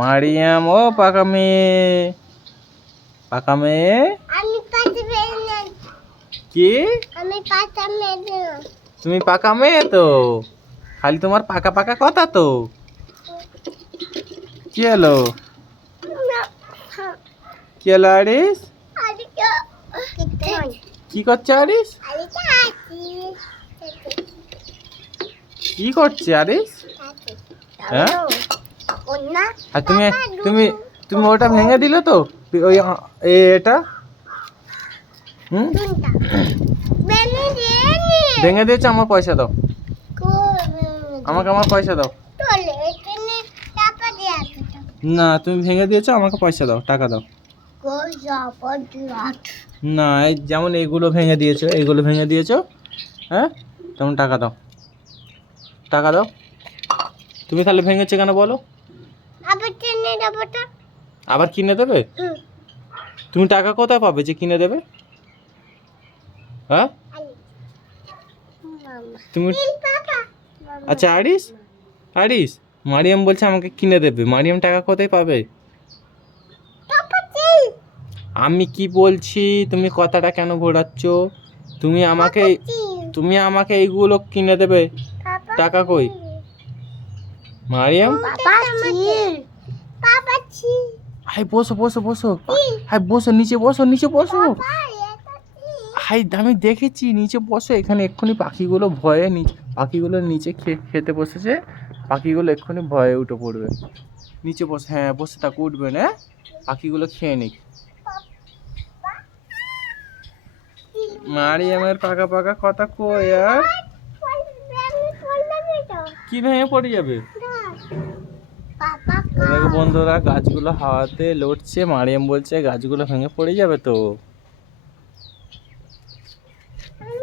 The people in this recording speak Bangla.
মারিয়াম ও পাকা মেয়ে, পাকা মেয়ে। কি তুমি পাকা মেয়ে তো, খালি তোমার পাকা পাকা কথা তো। কি হলো, কি হলো আরিস? কি করছে আরিস? কি করছে আরিস? হ্যাঁ, আর তুমি তুমি তুমি ওটা ভেঙে দিলে তো, ওই এটা ভেঙে দিয়েছো। আমার পয়সা দাও, আমাকে আমার পয়সা দাও। না, তুমি ভেঙে দিয়েছো, আমাকে পয়সা দাও, টাকা দাও। না, এই যেমন এইগুলো ভেঙে দিয়েছো, এইগুলো ভেঙে দিয়েছো, হ্যাঁ, তেমন টাকা দাও, টাকা দাও। তুমি তাহলে ভেঙেছো কেন বলো? আবার কিনে দেবে? তুমি টাকা কোথায় পাবে যে কিনে দেবে? হ্যাঁ, তুমি আচ্ছা আরিস, আরিস মারিয়াম বলছে আমাকে কিনে দেবে, মারিয়াম টাকা কোথায় পাবে? আমি কি বলছি, তুমি কথাটা কেন ঘোরাচ্ছ? তুমি আমাকে তুমি আমাকে এইগুলো কিনে দেবে, টাকা কই? মারিয়াম, হাই বসো বসো বসো, হাই বসো, নিচে বসো, নিচে বসো। হাই আমি দেখেছি, নিচে বসো। এখানে এক্ষুনি পাখিগুলো ভয়ে পাখিগুলো নিচে খেতে বসেছে, পাখিগুলো এক্ষুনি ভয়ে উঠে পড়বে। নিচে বসে, হ্যাঁ বসে থাকো, উঠবে না, পাখিগুলো খেয়ে নিক। মারিয়ামের পাকা পাকা কথা কই আর? কি ভেঙে পড়ে যাবে? দেখো বন্ধুরা, গাছগুলো হাওয়াতে লড়ছে, মারিয়াম বলছে গাছগুলো ভেঙে পড়ে যাবে তো।